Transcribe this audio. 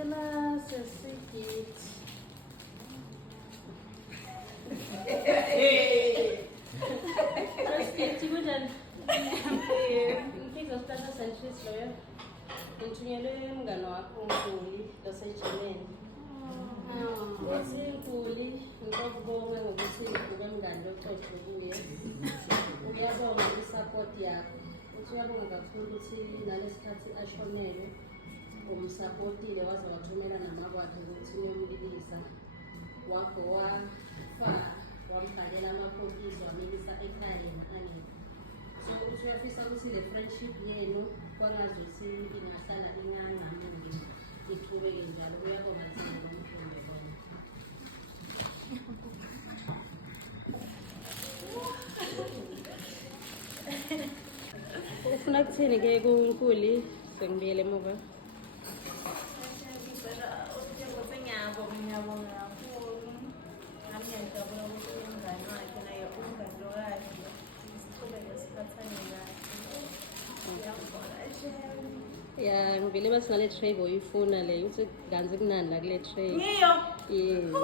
sicela sesigithi. Sesigithi kunjani? Ngifika usihlahla sentshisi loyo. Ngithunyelwe umngane wakho uNkuli loseJamani. Uthi Nkuli, ngikubonga ngokuthi ubuke mngane loxoxwe kuye. Uyabonga i-support yakho. Uthi uyabonga kakhulu ukuthi nalesikhathi ashonele umsapotile waze wathumela namakwakhe ukuthi uyomlilisa. Wakho wafa wambhalela amapokisi wamilisa ekhaya yena angekho. So uthi uyafisa ukuthi le friendship yenu kwangazuthi ingahlala ingangamungi iqhubeke njalo. Uyabonga thina nomfundo bona. Ufuna kuthini-ke kuNkuli? Sengibuyele emuva. Ngiyabonga kakhulu. Nami ngiyajabula ukuthi umngane wakhe naye umngane lo kahle. Siqhubeke siphathane kahle. Ngiyabonga Shem. Ya, ngivele bathi nale tray boyifuna le uthi kanzi kunani la kule tray. Ngiyo. Yes.